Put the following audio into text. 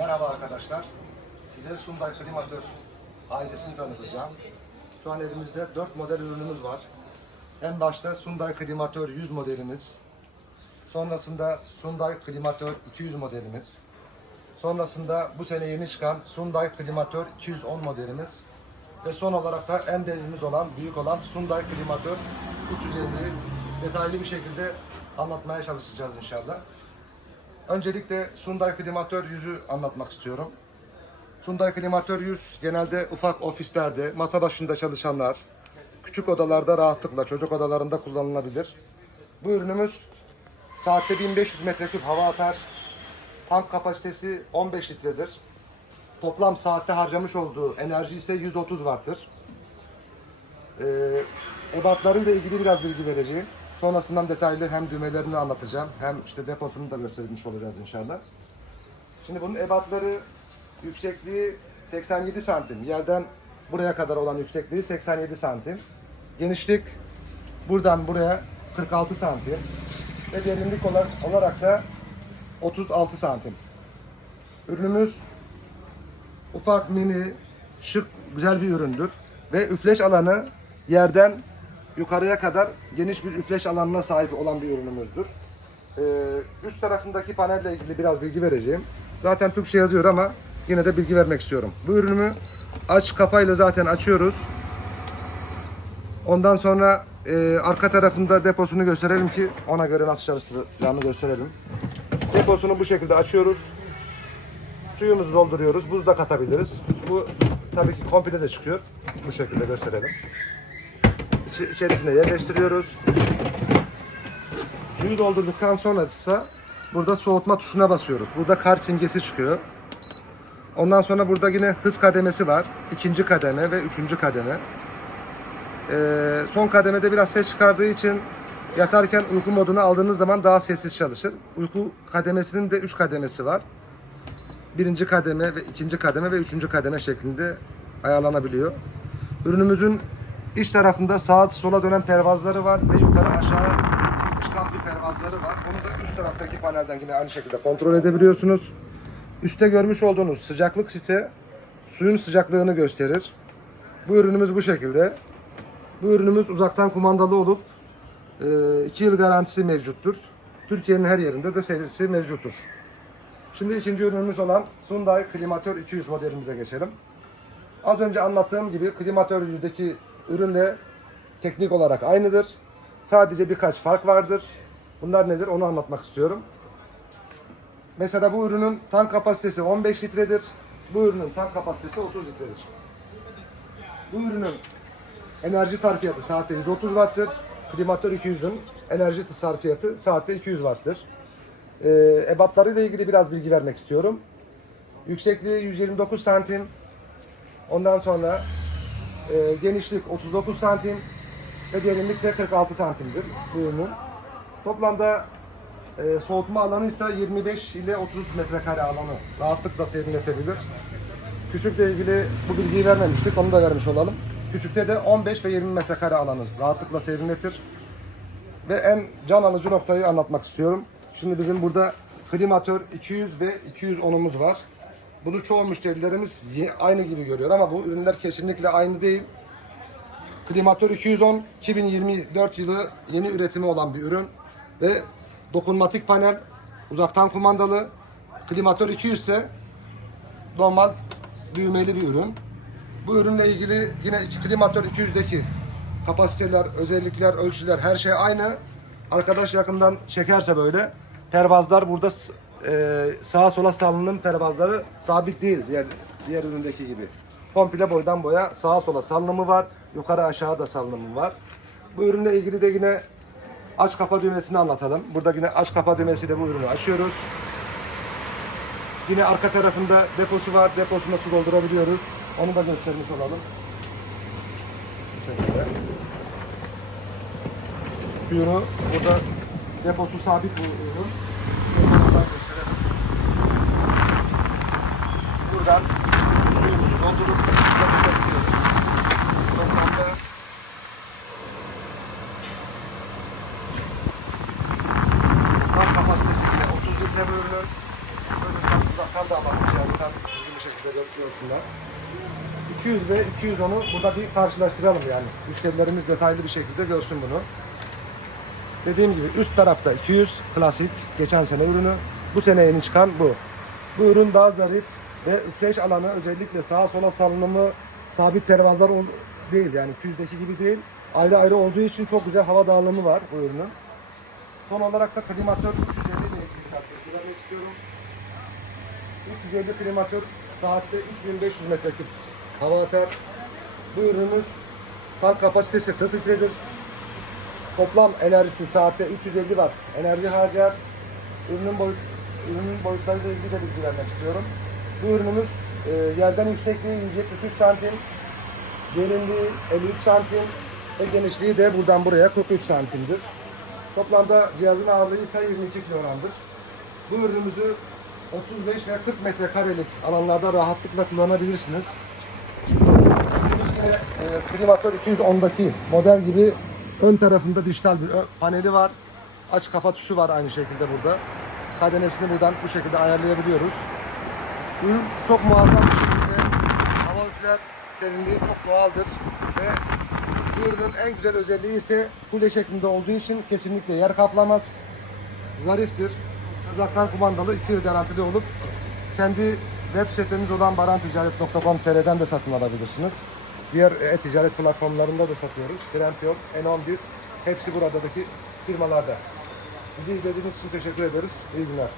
Merhaba arkadaşlar. Size Sunday Klimatör ailesini tanıtacağım. Şu an elimizde 4 model ürünümüz var. En başta Sunday Klimatör 100 modelimiz. Sonrasında Sunday Klimatör 200 modelimiz. Sonrasında bu sene yeni çıkan Sunday Klimatör 210 modelimiz. Ve son olarak da en devimiz olan, büyük olan Sunday Klimatör 350 detaylı bir şekilde anlatmaya çalışacağız inşallah. Öncelikle Sunday Klimatör 100'ü anlatmak istiyorum. Sunday Klimatör 100 genelde ufak ofislerde, masa başında çalışanlar, küçük odalarda rahatlıkla, çocuk odalarında kullanılabilir. Bu ürünümüz saatte 1500 metreküp hava atar. Tank kapasitesi 15 litredir. Toplam saatte harcamış olduğu enerji ise 130 watt'tır. Ee, ebatlarıyla ilgili biraz bilgi vereceğim. Sonrasından detaylı hem düğmelerini anlatacağım hem işte deposunu da göstermiş olacağız inşallah. Şimdi bunun ebatları yüksekliği 87 santim. Yerden buraya kadar olan yüksekliği 87 santim. Genişlik buradan buraya 46 santim. Ve derinlik olarak, da 36 santim. Ürünümüz ufak, mini, şık, güzel bir üründür. Ve üfleş alanı yerden yukarıya kadar geniş bir üfleş alanına sahip olan bir ürünümüzdür. Ee, üst tarafındaki panelle ilgili biraz bilgi vereceğim. Zaten Türkçe yazıyor ama yine de bilgi vermek istiyorum. Bu ürünümü aç kapayla zaten açıyoruz. Ondan sonra e, arka tarafında deposunu gösterelim ki ona göre nasıl çalışacağını gösterelim. Deposunu bu şekilde açıyoruz. Suyumuzu dolduruyoruz. Buz da katabiliriz. Bu tabii ki komple de çıkıyor. Bu şekilde gösterelim. İçerisine yerleştiriyoruz. Suyu doldurduktan sonra ise burada soğutma tuşuna basıyoruz. Burada kar simgesi çıkıyor. Ondan sonra burada yine hız kademesi var. İkinci kademe ve üçüncü kademe. Ee, son kademede biraz ses çıkardığı için yatarken uyku moduna aldığınız zaman daha sessiz çalışır. Uyku kademesinin de üç kademesi var. Birinci kademe ve ikinci kademe ve üçüncü kademe şeklinde ayarlanabiliyor. Ürünümüzün iç tarafında sağa sola dönen pervazları var ve yukarı aşağı çıkan bir pervazları var. Onu da üst taraftaki panelden yine aynı şekilde kontrol edebiliyorsunuz. Üste görmüş olduğunuz sıcaklık ise suyun sıcaklığını gösterir. Bu ürünümüz bu şekilde. Bu ürünümüz uzaktan kumandalı olup 2 yıl garantisi mevcuttur. Türkiye'nin her yerinde de serisi mevcuttur. Şimdi ikinci ürünümüz olan Hyundai Klimatör 200 modelimize geçelim. Az önce anlattığım gibi Klimatör 100'deki ürünle teknik olarak aynıdır. Sadece birkaç fark vardır. Bunlar nedir onu anlatmak istiyorum. Mesela bu ürünün tank kapasitesi 15 litredir. Bu ürünün tank kapasitesi 30 litredir. Bu ürünün enerji sarfiyatı saatte 130 watt'tır. Klimatör 200'ün enerji sarfiyatı saatte 200 watt'tır. Ee, ebatlarıyla ilgili biraz bilgi vermek istiyorum. Yüksekliği 129 santim. Ondan sonra e, genişlik 39 santim ve derinlik de 46 santimdir ürünün. Toplamda e, soğutma alanı ise 25 ile 30 metrekare alanı rahatlıkla serinletebilir. Küçükle ilgili bu bilgiyi vermemiştik, onu da vermiş olalım. Küçükte de 15 ve 20 metrekare alanı rahatlıkla serinletir. Ve en can alıcı noktayı anlatmak istiyorum. Şimdi bizim burada klimatör 200 ve 210'umuz var. Bunu çoğu müşterilerimiz aynı gibi görüyor ama bu ürünler kesinlikle aynı değil. Klimatör 210 2024 yılı yeni üretimi olan bir ürün ve dokunmatik panel uzaktan kumandalı. Klimatör 200 ise normal düğmeli bir ürün. Bu ürünle ilgili yine klimatör 200'deki kapasiteler, özellikler, ölçüler her şey aynı. Arkadaş yakından çekerse böyle pervazlar burada e, sağa sola salınım pervazları sabit değil diğer diğer üründeki gibi. Komple boydan boya sağa sola salınımı var. Yukarı aşağı da salınımı var. Bu ürünle ilgili de yine aç kapa düğmesini anlatalım. Burada yine aç kapa düğmesi de bu ürünü açıyoruz. Yine arka tarafında deposu var. Deposunda su doldurabiliyoruz. Onu da göstermiş olalım. Bu şekilde. Suyunu burada deposu sabit bu ürün. Buradan gösterelim. Buradan suyumuzu doldurup kullanabiliyoruz. Toplamda tam kapasitesi yine 30 litre ürün. Böyle biraz uzaktan da alalım cihazı tam düzgün bir şekilde görsünler. 200 ve 210'u burada bir karşılaştıralım yani. Müşterilerimiz detaylı bir şekilde görsün bunu. Dediğim gibi üst tarafta 200 klasik geçen sene ürünü. Bu sene yeni çıkan bu. Bu ürün daha zarif ve üfleş alanı özellikle sağa sola salınımı sabit pervazlar değil yani 200'deki gibi değil. Ayrı ayrı olduğu için çok güzel hava dağılımı var bu ürünün. Son olarak da klimatör 350 ile ilgili istiyorum. 350 klimatör saatte 3500 metreküp hava atar. Bu ürünümüz tank kapasitesi 40 litredir. Toplam enerjisi saatte 350 watt enerji harcar. Ürünün boyut ürünün boyutlarıyla ilgili de bilgi istiyorum. Bu ürünümüz e, yerden yüksekliği 173 santim, derinliği 53 santim ve genişliği de buradan buraya 43 santimdir. Toplamda cihazın ağırlığı ise 22 kilogramdır. Bu ürünümüzü 35 ve 40 metrekarelik alanlarda rahatlıkla kullanabilirsiniz. Ürünümüz yine e, Primator 210'daki model gibi ön tarafında dijital bir paneli var. Aç kapa tuşu var aynı şekilde burada. Kademesini buradan bu şekilde ayarlayabiliyoruz. Ürün çok muazzam bir şekilde hava üfler, serinliği çok doğaldır ve bu ürünün en güzel özelliği ise kule şeklinde olduğu için kesinlikle yer kaplamaz. Zariftir. Uzaktan kumandalı 2 yıl garantili olup kendi web sitemiz olan baranticaret.com.tr'den de satın alabilirsiniz. Diğer e-ticaret platformlarında da satıyoruz. Trendyol, N11 hepsi buradaki firmalarda. Bizi izlediğiniz için teşekkür ederiz. İyi günler.